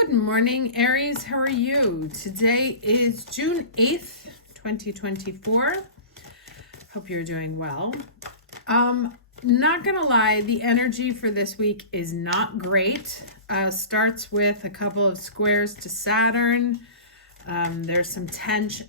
Good morning, Aries. How are you? Today is June 8th, 2024. Hope you're doing well. Not gonna lie, the energy for this week is not great. Starts with a couple of squares to Saturn. There's some tense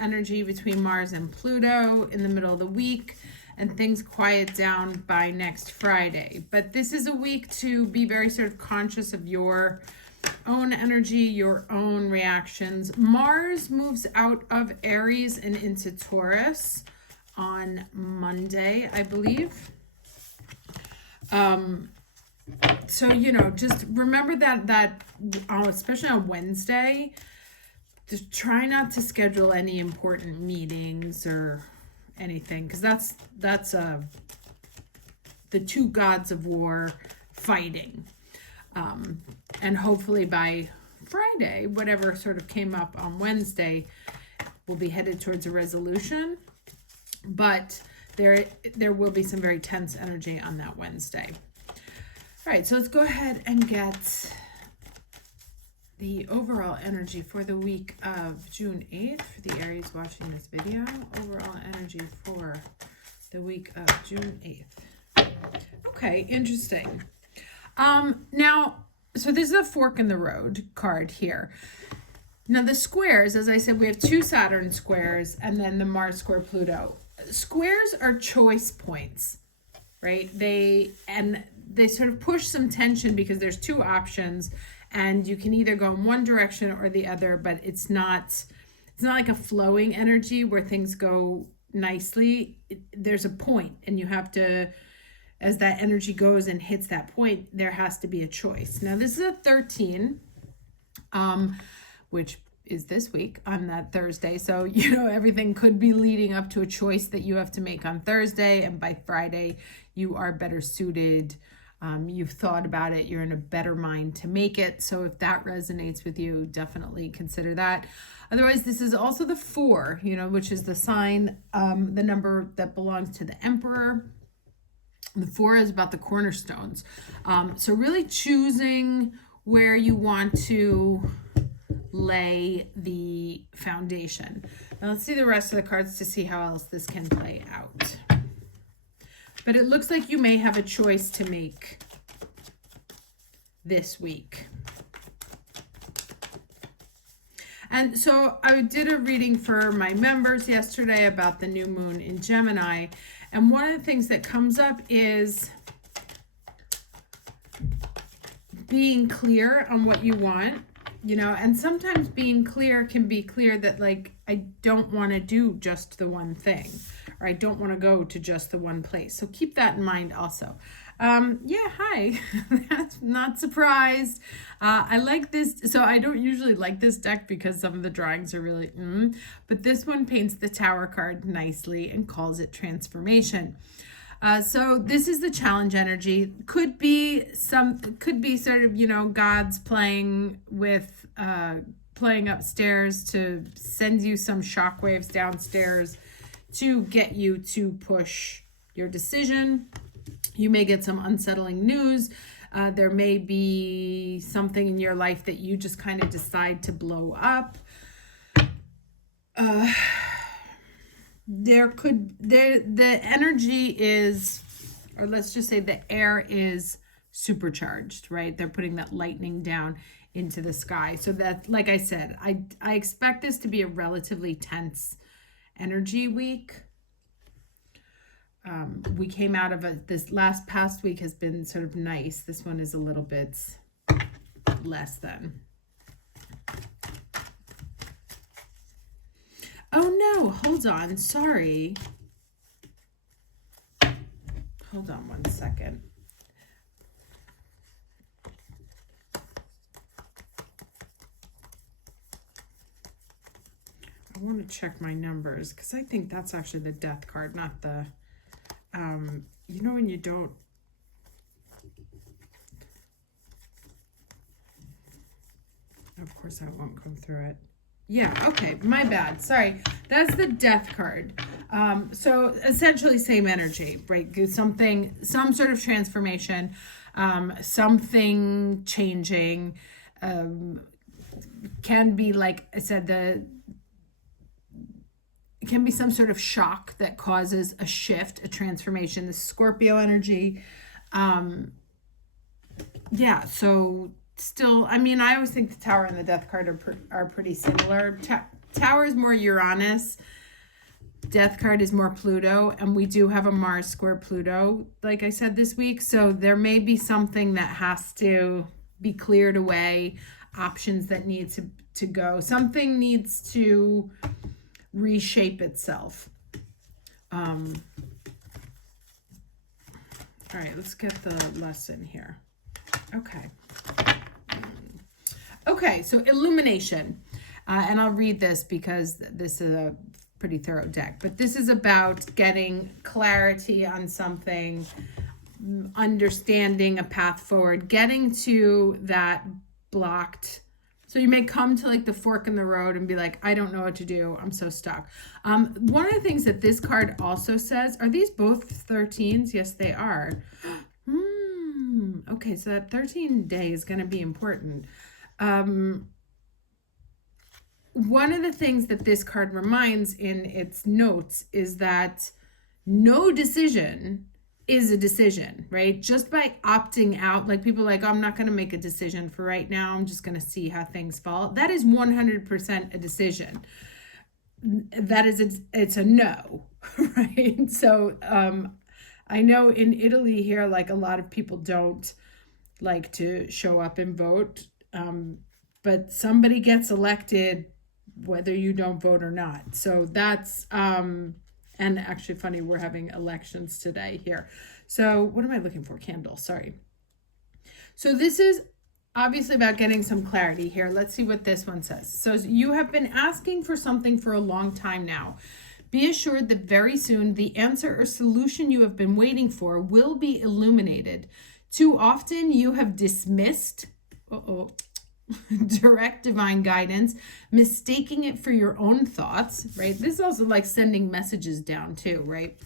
energy between Mars and Pluto in the middle of the week, and things quiet down by next Friday. But this is a week to be very sort of conscious of your own energy, your own reactions. Mars moves out of Aries and into Taurus on Monday, I believe. So, just remember that especially on Wednesday, just try not to schedule any important meetings or anything, because that's the two gods of war fighting. And hopefully by Friday, whatever sort of came up on Wednesday will be headed towards a resolution. But there will be some very tense energy on that Wednesday. All right, so let's go ahead and get the overall energy for the week of June 8th for the Aries watching this video. Overall energy for the week of June 8th. Okay, interesting. Now, so this is a fork in the road card here. Now the squares, as I said, we have two Saturn squares and then the Mars square Pluto. Squares are choice points, right? They sort of push some tension because there's two options and you can either go in one direction or the other, but it's not like a flowing energy where things go nicely. There's a point and you have to, as that energy goes and hits that point, there has to be a choice. Now, this is a 13, which is this week on that Thursday. So, everything could be leading up to a choice that you have to make on Thursday. And by Friday, you are better suited. You've thought about it. You're in a better mind to make it. So if that resonates with you, definitely consider that. Otherwise, this is also the 4, which is the sign, the number that belongs to the Emperor. The 4 is about the cornerstones. So really choosing where you want to lay the foundation. Now let's see the rest of the cards to see how else this can play out. But it looks like you may have a choice to make this week. And so I did a reading for my members yesterday about the new moon in Gemini. And one of the things that comes up is being clear on what you want, and sometimes being clear can be clear that I don't want to do just the one thing, or I don't want to go to just the one place. So keep that in mind also. Hi, that's not surprised. I like this. So I don't usually like this deck because some of the drawings are really, but this one paints the Tower card nicely and calls it transformation. So this is the challenge energy. Could be sort of, gods playing upstairs to send you some shockwaves downstairs to get you to push your decision. You may get some unsettling news. There may be something in your life that you just kind of decide to blow up. The energy is, or let's just say the air is supercharged, right? They're putting that lightning down into the sky. So that, like I said, I expect this to be a relatively tense energy week. We came out of this past week has been sort of nice. This one is a little bit less than. Oh no, hold on, sorry. Hold on one second. I want to check my numbers because I think that's actually the death card, not the, when you don't, of course I won't come through it. Yeah, okay, my bad. Sorry. That's the death card. So essentially same energy, right? Some sort of transformation, something changing. Can be, like I said, it can be some sort of shock that causes a shift, a transformation. The Scorpio energy. Yeah, so still, I mean, I always think the Tower and the Death card are pretty similar. Tower is more Uranus. Death card is more Pluto, and we do have a Mars square Pluto, like I said, this week. So there may be something that has to be cleared away, options that need to go. Something needs to reshape itself. All right, let's get the lesson here. Okay, so illumination. And I'll read this because this is a pretty thorough deck. But this is about getting clarity on something, understanding a path forward, getting to that blocked. So you may come to like the fork in the road and be like, I don't know what to do. I'm so stuck. One of the things that this card also says, are these both 13s? Yes, they are. Okay, so that 13 day is going to be important. One of the things that this card reminds in its notes is that no decision is a decision, right? Just by opting out, like people are like, I'm not going to make a decision for right now. I'm just going to see how things fall. That is 100% a decision. That is, it's a no, right? So I know in Italy here, like a lot of people don't like to show up and vote, but somebody gets elected whether you don't vote or not. So that's, and actually funny, we're having elections today here. So what am I looking for? Candle, sorry. So this is obviously about getting some clarity here. Let's see what this one says. So you have been asking for something for a long time now. Be assured that very soon the answer or solution you have been waiting for will be illuminated. Too often you have dismissed, direct divine guidance, mistaking it for your own thoughts, right? This is also like sending messages down too, right?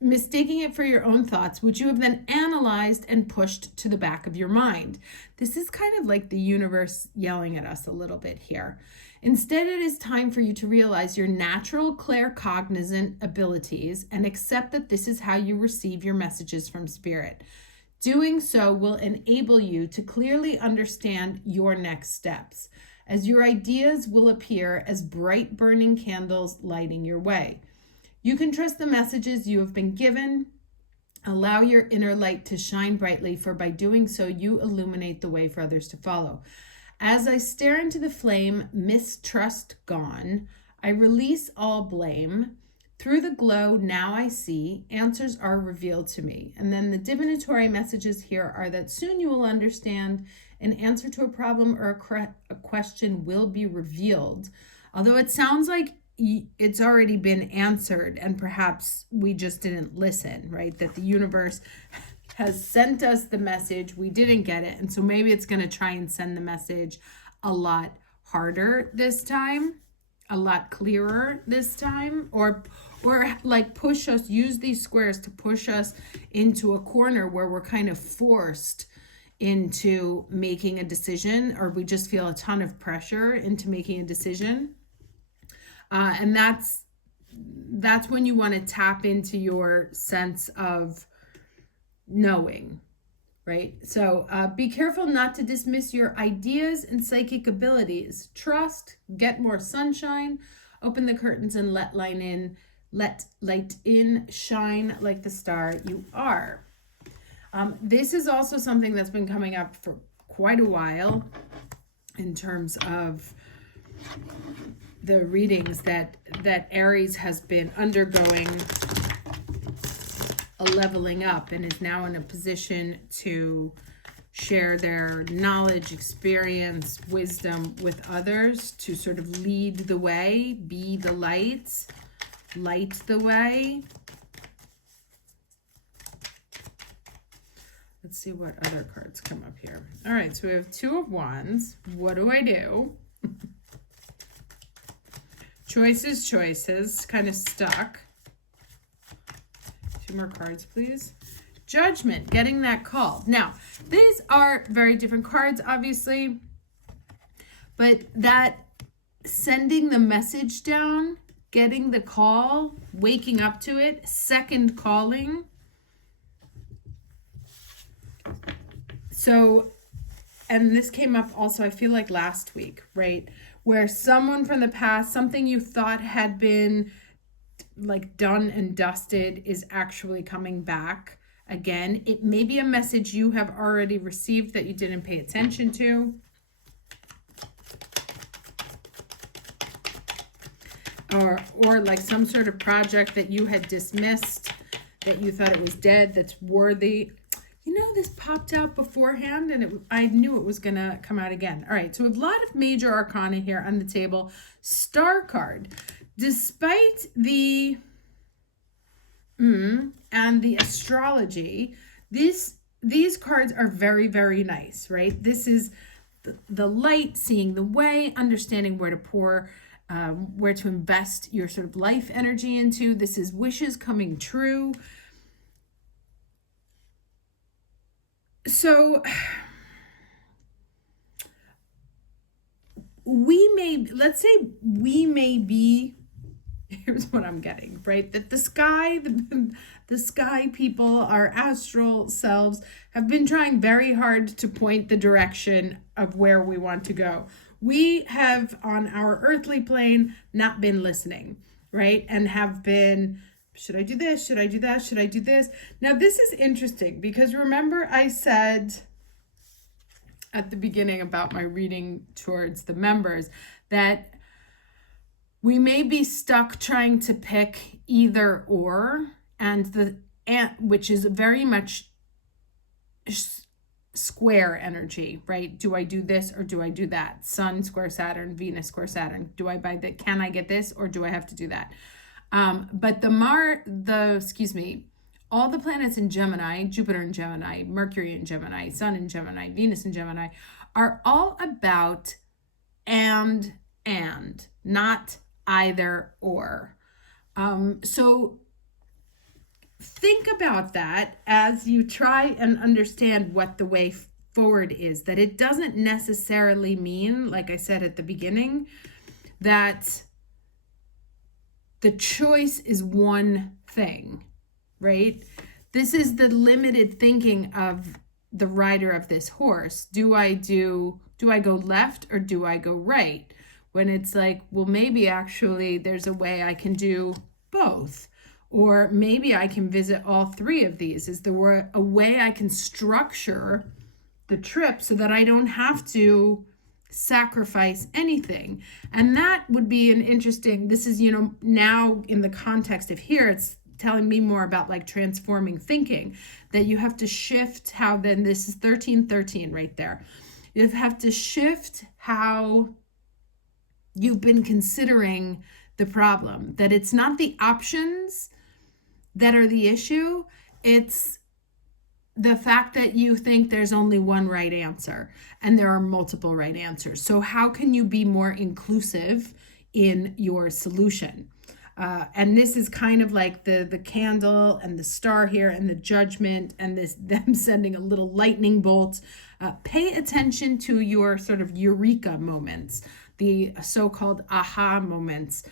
Mistaking it for your own thoughts, which you have then analyzed and pushed to the back of your mind. This is kind of like the universe yelling at us a little bit here. Instead, it is time for you to realize your natural claircognizant abilities and accept that this is how you receive your messages from spirit. Doing so will enable you to clearly understand your next steps, as your ideas will appear as bright burning candles lighting your way. You can trust the messages you have been given. Allow your inner light to shine brightly, for by doing so, you illuminate the way for others to follow. As I stare into the flame, mistrust gone, I release all blame. Through the glow, now I see, answers are revealed to me. And then the divinatory messages here are that soon you will understand an answer to a problem or a question will be revealed. Although it sounds like it's already been answered and perhaps we just didn't listen, right? That the universe has sent us the message, we didn't get it. And so maybe it's going to try and send the message a lot harder this time, a lot clearer this time, or like push us, use these squares to push us into a corner where we're kind of forced into making a decision, or we just feel a ton of pressure into making a decision. And that's when you want to tap into your sense of knowing, right? So be careful not to dismiss your ideas and psychic abilities. Trust, get more sunshine, open the curtains and let light in, shine like the star you are. This is also something that's been coming up for quite a while in terms of the readings that Aries has been undergoing a leveling up and is now in a position to share their knowledge, experience, wisdom with others, to sort of lead the way, be the light the way. Let's see what other cards come up here. All right, so we have Two of Wands. What do I do? Choices, kind of stuck. Two more cards, please. Judgment, getting that call. Now, these are very different cards, obviously, but that sending the message down, getting the call, waking up to it, second calling. So, and this came up also, I feel like last week, right? Where someone from the past, something you thought had been like done and dusted, is actually coming back again. It may be a message you have already received that you didn't pay attention to. Or like some sort of project that you had dismissed, that you thought it was dead, that's worthy. You know, this popped out beforehand and I knew it was going to come out again. All right, so a lot of major arcana here on the table. Star card. Despite the and the astrology, these cards are very, very nice, right? This is the light, seeing the way, understanding where to pour, where to invest your sort of life energy into. This is wishes coming true. So let's say we may be, here's what I'm getting, right? That the sky people, our astral selves, have been trying very hard to point the direction of where we want to go. We have, on our earthly plane, not been listening, right? And have been, should I do this? Should I do that? Should I do this? Now, this is interesting because remember I said at the beginning about my reading towards the members that we may be stuck trying to pick either or, which is very much square energy, right? Do I do this or do I do that? Sun square Saturn, Venus square Saturn. Do I buy that? Can I get this or do I have to do that? But all the planets in Gemini, Jupiter in Gemini, Mercury in Gemini, Sun in Gemini, Venus in Gemini, are all about and, not either or. So think about that as you try and understand what the way forward is, that it doesn't necessarily mean, like I said at the beginning, that the choice is one thing, right? This is the limited thinking of the rider of this horse. Do I go left or do I go right? When it's like, well, maybe actually there's a way I can do both. Or maybe I can visit all three of these. Is there a way I can structure the trip so that I don't have to sacrifice anything? And that would be an interesting, this is, now in the context of here, it's telling me more about like transforming thinking, that you have to shift how, then this is 1313 right there. You have to shift how you've been considering the problem, that it's not the options that are the issue, it's the fact that you think there's only one right answer and there are multiple right answers. So how can you be more inclusive in your solution? And this is kind of like the candle and the star here and the judgment and them sending a little lightning bolt. Pay attention to your sort of eureka moments, the so-called aha moments.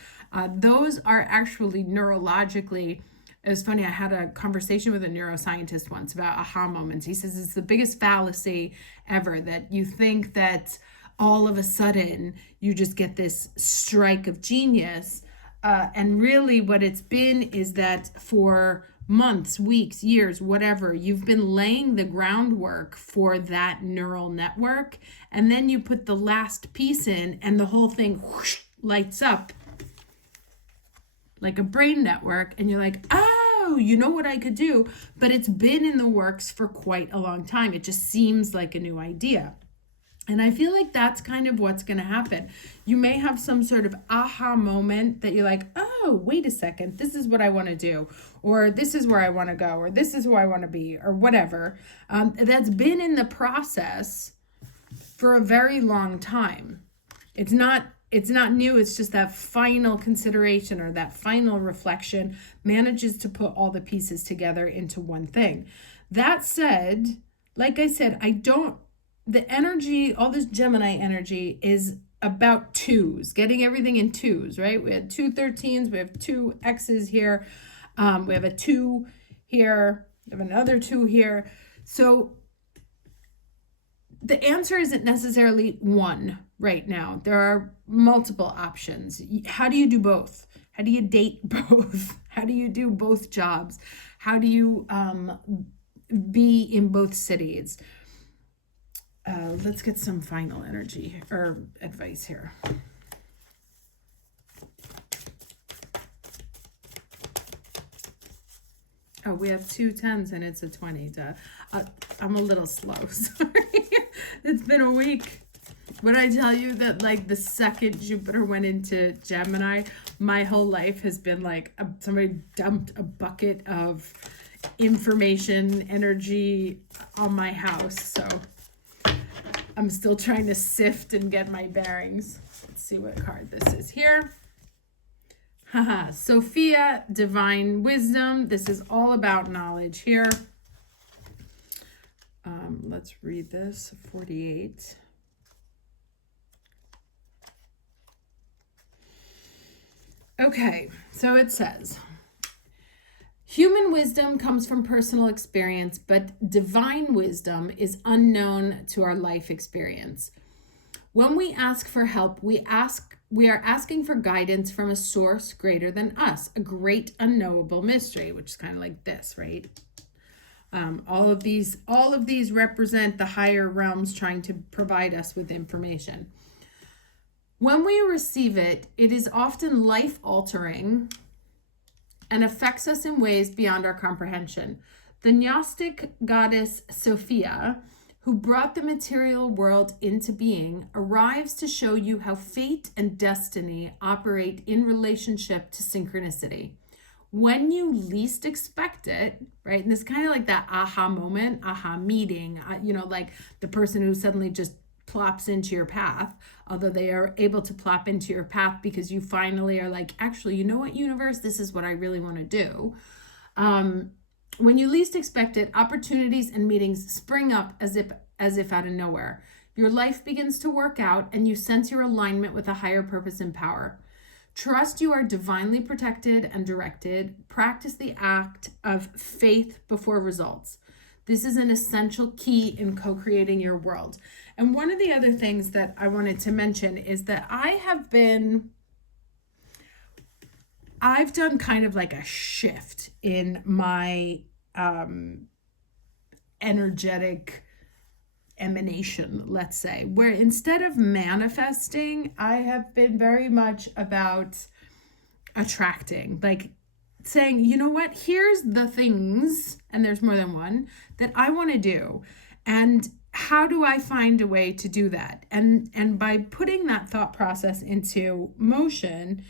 Those are actually neurologically. It was funny, I had a conversation with a neuroscientist once about aha moments. He says it's the biggest fallacy ever, that you think that all of a sudden you just get this strike of genius. And really what it's been is that for months, weeks, years, whatever, you've been laying the groundwork for that neural network. And then you put the last piece in and the whole thing whoosh, lights up like a brain network. And you're like, oh, you know what I could do? But it's been in the works for quite a long time. It just seems like a new idea. And I feel like that's kind of what's going to happen. You may have some sort of aha moment that you're like, oh, wait a second, this is what I want to do, or this is where I want to go, or this is who I want to be, or whatever. That's been in the process for a very long time. It's not new. It's just that final consideration or that final reflection manages to put all the pieces together into one thing. That said, like I said, the energy, all this Gemini energy is about twos, getting everything in twos, right? We had 2 13s, we have 2 X's here, we have a 2 here, we have another 2 here. So the answer isn't necessarily one right now. There are multiple options. How do you do both? How do you date both? How do you do both jobs? How do you be in both cities? Let's get some final energy or advice here. Oh, we have 2 10s and it's a 20. I'm a little slow. Sorry. It's been a week. When I tell you that, like, the second Jupiter went into Gemini, my whole life has been like somebody dumped a bucket of information, energy on my house. So I'm still trying to sift and get my bearings. Let's see what card this is here. Haha, Sophia, divine wisdom. This is all about knowledge here. Let's read this. 48. Okay, so it says, human wisdom comes from personal experience, but divine wisdom is unknown to our life experience. When we ask for help, we are asking for guidance from a source greater than us, a great unknowable mystery, which is kind of like this, right? All of these represent the higher realms trying to provide us with information. When we receive it, it is often life-altering and affects us in ways beyond our comprehension. The Gnostic goddess Sophia, who brought the material world into being, arrives to show you how fate and destiny operate in relationship to synchronicity. When you least expect it, right? And this is kind of like that aha moment, aha meeting, like the person who suddenly just plops into your path, although they are able to plop into your path because you finally are like, actually, you know what, universe, this is what I really want to do. When you least expect it, opportunities and meetings spring up as if out of nowhere. Your life begins to work out and you sense your alignment with a higher purpose and power. Trust you are divinely protected and directed. Practice the act of faith before results. This is an essential key in co-creating your world. And one of the other things that I wanted to mention is that I've done kind of like a shift in my energetic emanation, let's say, where instead of manifesting, I have been very much about attracting, like saying, you know what, here's the things, and there's more than one, that I want to do. And how do I find a way to do that? And by putting that thought process into motion,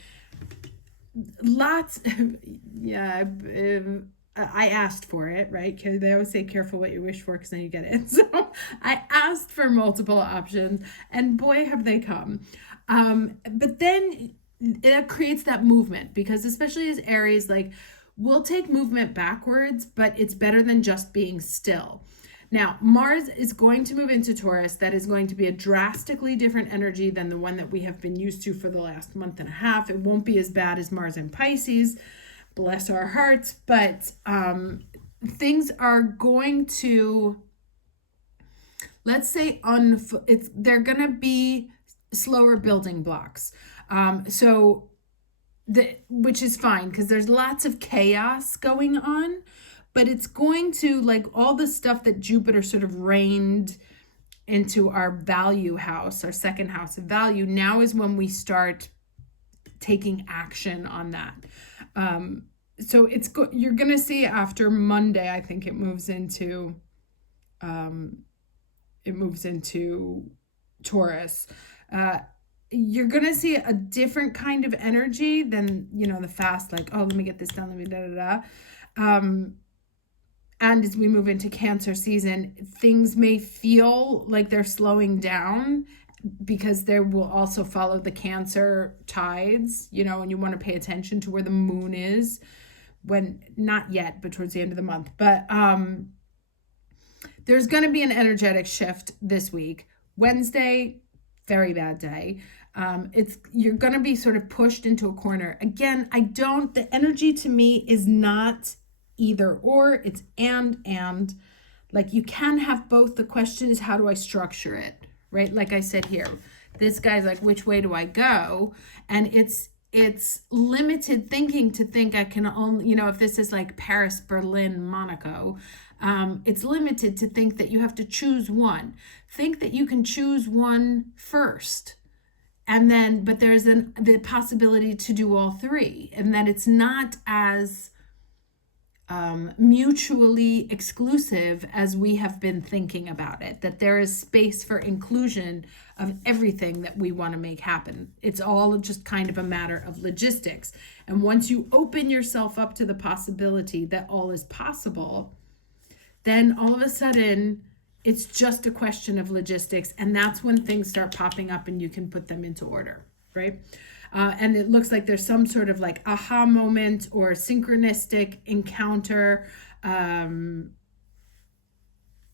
I asked for it, right? Because they always say careful what you wish for because then you get it. So I asked for multiple options and boy, have they come. But then it creates that movement because especially as Aries, like we'll take movement backwards, but it's better than just being still. Now, Mars is going to move into Taurus. That is going to be a drastically different energy than the one that we have been used to for the last month and a half. It won't be as bad as Mars in Pisces. Bless our hearts, but things are going to, let's say, they're going to be slower building blocks. Which is fine because there's lots of chaos going on, but it's going to, like all the stuff that Jupiter sort of reined into our value house, our second house of value, now is when we start taking action on that. So you're going to see after Monday, I think it moves into Taurus. You're going to see a different kind of energy than, the fast, like, oh, let me get this done. Let me and as we move into Cancer season, things may feel like they're slowing down because they will also follow the Cancer tides, and you want to pay attention to where the moon is when not yet, but towards the end of the month. But there's going to be an energetic shift this week. Wednesday, very bad day. You're going to be sort of pushed into a corner. Again, the energy to me is not either or, it's and. Like, you can have both. The question is, how do I structure it? Right? Like I said here, this guy's like, which way do I go? And it's limited thinking to think I can only, if this is like Paris, Berlin, Monaco, it's limited to think that you have to choose one. Think that you can choose one first. And then, but there's the possibility to do all three, and that it's not as mutually exclusive as we have been thinking about it, that there is space for inclusion of everything that we want to make happen. It's all just kind of a matter of logistics. And once you open yourself up to the possibility that all is possible, then all of a sudden it's just a question of logistics. And that's when things start popping up and you can put them into order, right? And it looks like there's some sort of like aha moment or synchronistic encounter. I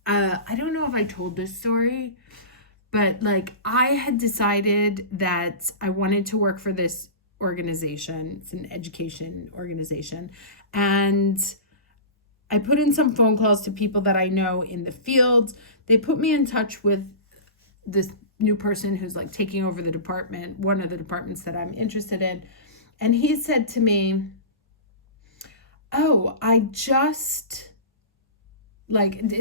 don't know if I told this story, but like I had decided that I wanted to work for this organization. It's an education organization. And I put in some phone calls to people that I know in the field. They put me in touch with this new person who's like taking over the department, one of the departments that I'm interested in. And he said to me, oh, is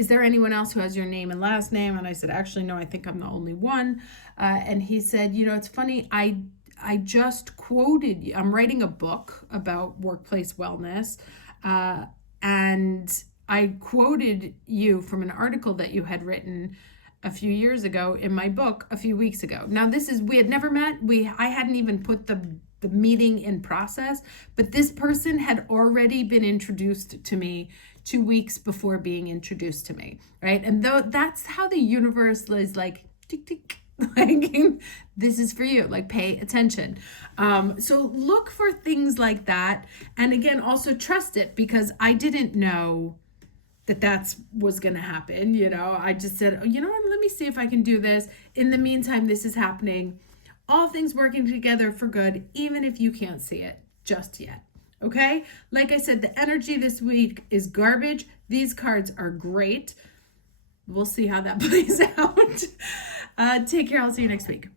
there anyone else who has your name and last name? And I said, actually, no, I think I'm the only one. And he said, it's funny, I just quoted you. I'm writing a book about workplace wellness. And I quoted you from an article that you had written a few years ago in my book a few weeks ago. Now we had never met. I hadn't even put the meeting in process, but this person had already been introduced to me 2 weeks before being introduced to me, right? And that's how the universe is like, tick, tick, like, this is for you, like, pay attention. So look for things like that. And again, also trust it, because I didn't know that was going to happen. I just said, what, let me see if I can do this. In the meantime, this is happening. All things working together for good, even if you can't see it just yet. Okay? Like I said, the energy this week is garbage. These cards are great. We'll see how that plays out. Take care. I'll see you next week.